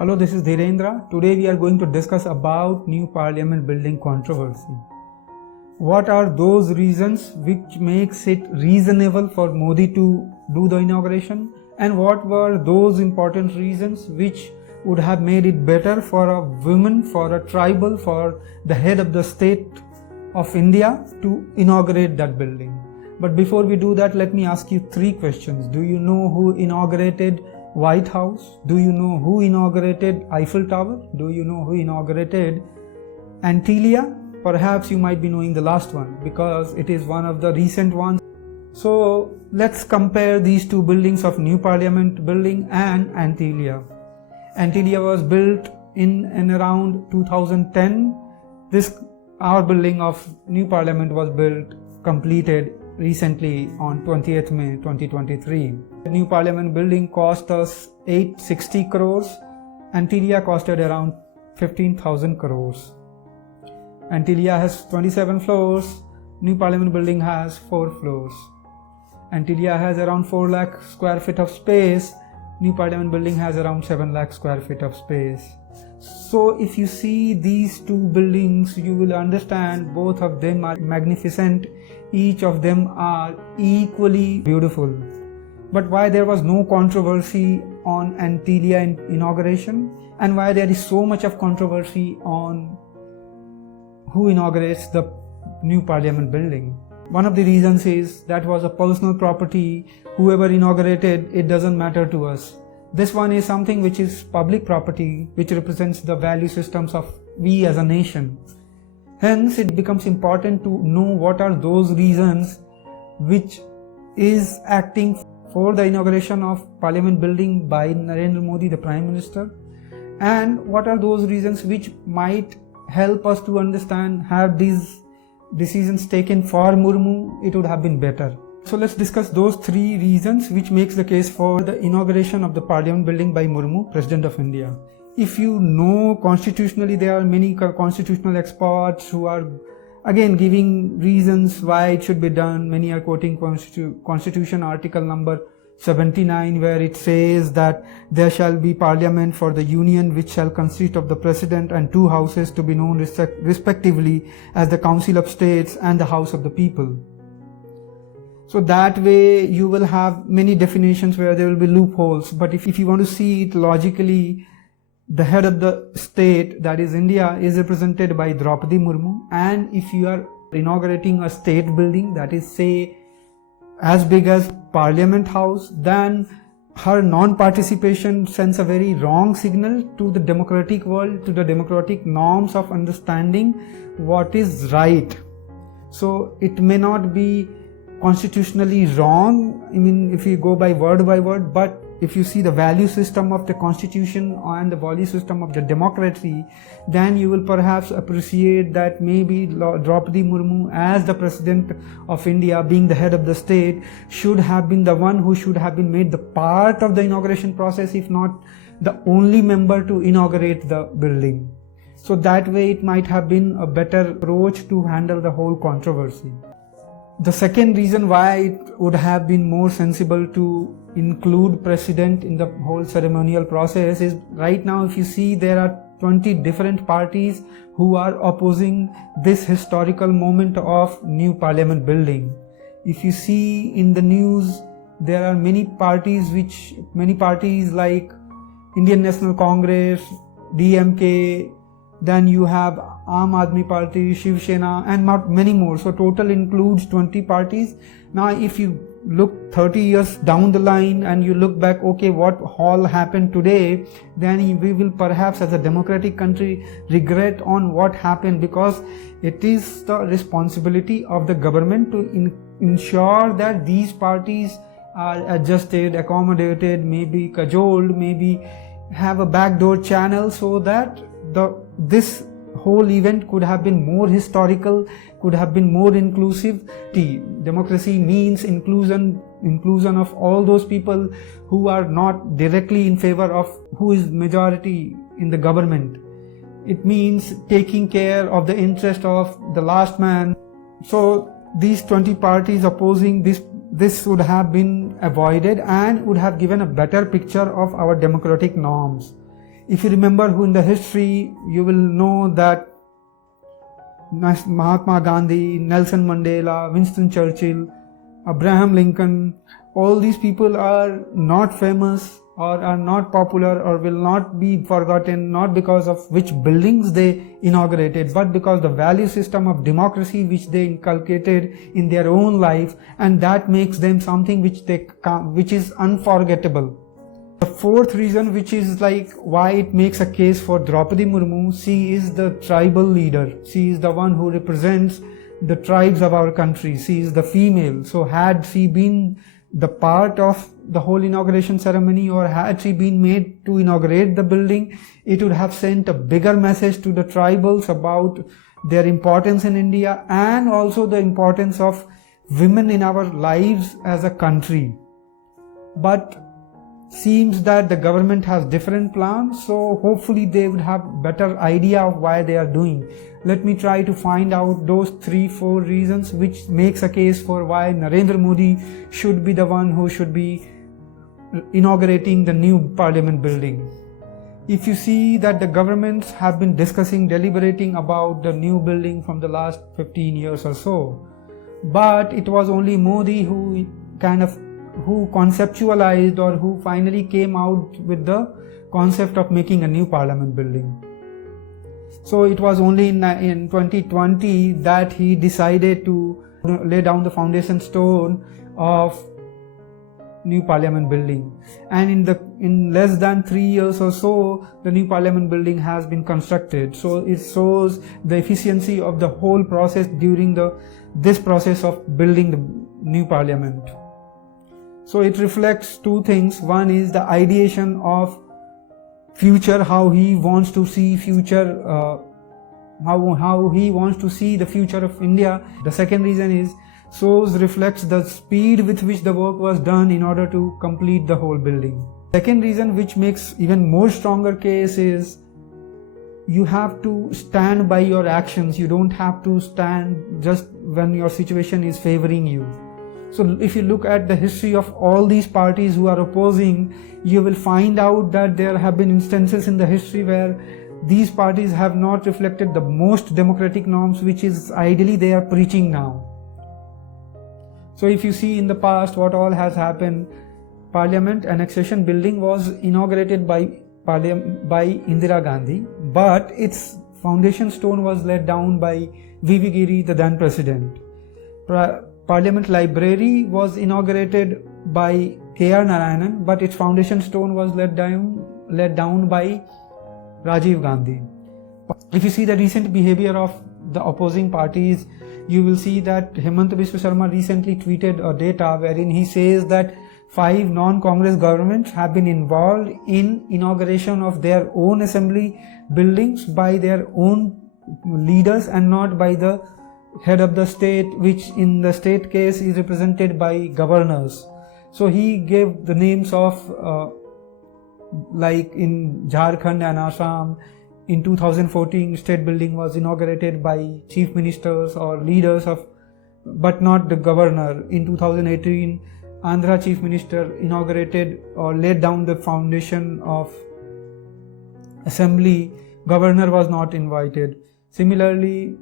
Hello, this is Dhirendra. Today we are going to discuss about new parliament building controversy. What are those reasons which makes it reasonable for Modi to do the inauguration, and what were those important reasons which would have made it better for a woman, for a tribal, for the head of the state of India to inaugurate that building. But before we do that, let me ask you three questions. Do you know who inaugurated White House? Do you know who inaugurated Eiffel Tower? Do you know who inaugurated Antilia? Perhaps you might be knowing the last one because it is one of the recent ones. So let's compare these two buildings of New Parliament building and Antilia. Antilia was built in and around 2010. Our building of New Parliament was completed recently on 20th May 2023. The New Parliament building cost us 860 crores. Antilia costed around 15,000 crores. Antilia has 27 floors. New Parliament building has 4 floors. Antilia has around 4 lakh square feet of space. New Parliament building has around 7 lakh square feet of space. So if you see these two buildings, you will understand both of them are magnificent. Each of them are equally beautiful. But why there was no controversy on Antilia inauguration, and why there is so much of controversy on who inaugurates the new parliament building? One of the reasons is that was a personal property. Whoever inaugurated, it doesn't matter to us. This one is something which is public property, which represents the value systems of we as a nation. Hence, it becomes important to know what are those reasons which is acting for the inauguration of Parliament building by Narendra Modi, the Prime Minister, and what are those reasons which might help us to understand, have these decisions taken for Murmu, it would have been better. So let's discuss those three reasons which makes the case for the inauguration of the Parliament building by Murmu, President of India. If you know constitutionally, there are many constitutional experts who are again giving reasons why it should be done. Many are quoting Constitution article number 79, where it says that there shall be parliament for the union which shall consist of the president and 2 houses to be known respectively as the Council of States and the House of the People. So that way you will have many definitions where there will be loopholes. But if you want to see it logically, the head of the state, that is India, is represented by Draupadi Murmu. And if you are inaugurating a state building that is, say, as big as Parliament House, then her non-participation sends a very wrong signal to the democratic world, to the democratic norms of understanding what is right. So it may not be constitutionally wrong, if you go by word, but if you see the value system of the constitution and the value system of the democracy, then you will perhaps appreciate that maybe Draupadi Murmu, as the President of India, being the head of the state, should have been the one who should have been made the part of the inauguration process, if not the only member to inaugurate the building. So that way it might have been a better approach to handle the whole controversy. The second reason why it would have been more sensible to include president in the whole ceremonial process is, right now if you see, there are 20 different parties who are opposing this historical moment of new parliament building. If you see in the news, there are many parties like Indian National Congress, DMK, then you have Aam Aadmi Party, Shiv Sena, and many more. So total includes 20 parties. Now if you look 30 years down the line and you look back, okay, what all happened today, then we will perhaps as a democratic country regret on what happened, because it is the responsibility of the government to ensure that these parties are adjusted, accommodated, maybe cajoled, maybe have a backdoor channel, so that this whole event could have been more historical, could have been more inclusive. Democracy means inclusion of all those people who are not directly in favor of who is majority in the government. It means taking care of the interest of the last man. So these 20 parties opposing this would have been avoided and would have given a better picture of our democratic norms. If you remember who in the history, you will know that Mahatma Gandhi, Nelson Mandela, Winston Churchill, Abraham Lincoln, all these people are not famous or are not popular or will not be forgotten, not because of which buildings they inaugurated, but because the value system of democracy which they inculcated in their own life, and that makes them something which is unforgettable. The fourth reason, which is like why it makes a case for Draupadi Murmu, she is the tribal leader. She is the one who represents the tribes of our country. She is the female. So had she been the part of the whole inauguration ceremony, or had she been made to inaugurate the building, it would have sent a bigger message to the tribals about their importance in India and also the importance of women in our lives as a country. But seems that the government has different plans, so hopefully they would have better idea of why they are doing. Let me try to find out those 3-4 reasons which makes a case for why Narendra Modi should be the one who should be inaugurating the new parliament building. If you see that the governments have been deliberating about the new building from the last 15 years or so, but it was only Modi who conceptualized or who finally came out with the concept of making a new parliament building. So it was only in 2020 that he decided to lay down the foundation stone of new parliament building, and in less than 3 years or so the new parliament building has been constructed. So it shows the efficiency of the whole process during this process of building the new parliament. So it reflects two things. One is the ideation of future, how he wants to see future, how he wants to see the future of India. The second reason is reflects the speed with which the work was done in order to complete the whole building. Second reason, which makes even more stronger case, is you have to stand by your actions. You don't have to stand just when your situation is favoring you. So if you look at the history of all these parties who are opposing, you will find out that there have been instances in the history where these parties have not reflected the most democratic norms, which is ideally they are preaching now. So if you see in the past what all has happened, Parliament Annexation Building was inaugurated by Indira Gandhi, but its foundation stone was laid down by V.V. Giri, the then president. Parliament Library was inaugurated by K.R. Narayanan, but its foundation stone was laid down by Rajiv Gandhi. If you see the recent behavior of the opposing parties, you will see that Hemant Biswa Sarma recently tweeted a data wherein he says that 5 non-Congress governments have been involved in inauguration of their own assembly buildings by their own leaders and not by the head of the state, which in the state case is represented by governors. So he gave the names of like in Jharkhand and Assam, in 2014 state building was inaugurated by chief ministers or leaders of, but not the governor. In 2018 Andhra chief minister inaugurated or laid down the foundation of assembly, governor was not invited. Similarly,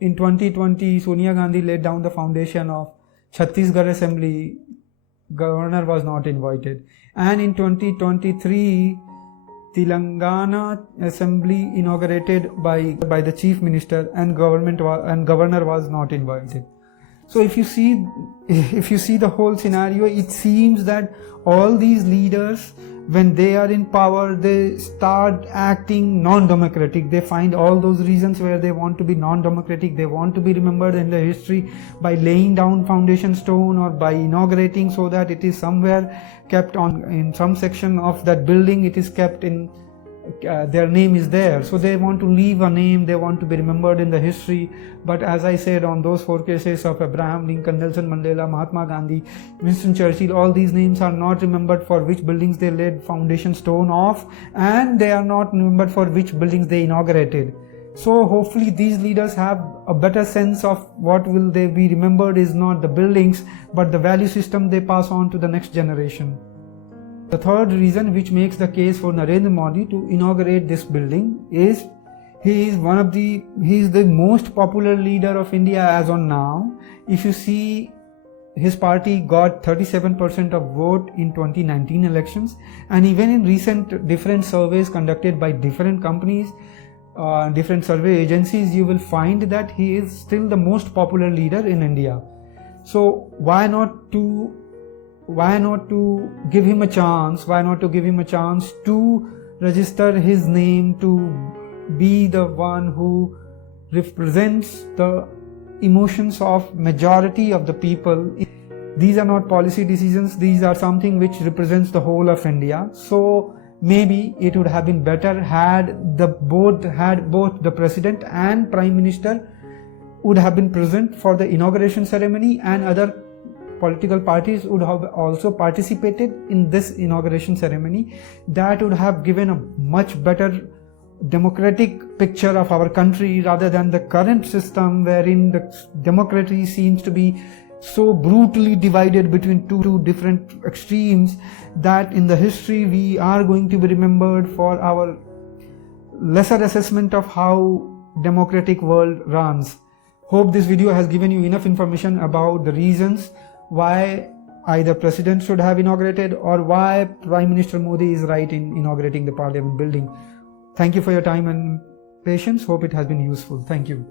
in 2020 Sonia Gandhi laid down the foundation of Chhattisgarh assembly, governor was not invited. And in 2023 Telangana assembly inaugurated by the chief minister, and governor was not invited. So if you see the whole scenario, it seems that all these leaders, when they are in power, they start acting non-democratic. They find all those reasons where they want to be non-democratic. They want to be remembered in the history by laying down foundation stone or by inaugurating, so that it is somewhere kept on in some section of that building. It is kept in their name is there. So they want to leave a name. They want to be remembered in the history. But as I said, on those 4 cases of Abraham Lincoln, Nelson Mandela, Mahatma Gandhi, Winston Churchill, all these names are not remembered for which buildings they laid foundation stone of, and they are not remembered for which buildings they inaugurated. So hopefully these leaders have a better sense of what will they be remembered is not the buildings, but the value system they pass on to the next generation. The third reason which makes the case for Narendra Modi to inaugurate this building is he is the most popular leader of India as on now. If you see, his party got 37% of vote in 2019 elections, and even in recent different surveys conducted by different companies, different survey agencies, you will find that he is still the most popular leader in India. So why not to give him a chance? Why not to give him a chance to register his name to be the one who represents the emotions of majority of the people? These are not policy decisions, these are something which represents the whole of India. So maybe it would have been better had both the president and prime minister would have been present for the inauguration ceremony, and other political parties would have also participated in this inauguration ceremony. That would have given a much better democratic picture of our country, rather than the current system wherein the democracy seems to be so brutally divided between two different extremes that in the history we are going to be remembered for our lesser assessment of how democratic world runs. Hope this video has given you enough information about the reasons why either president should have inaugurated or why Prime Minister Modi is right in inaugurating the Parliament building. Thank you for your time and patience. Hope it has been useful. Thank you.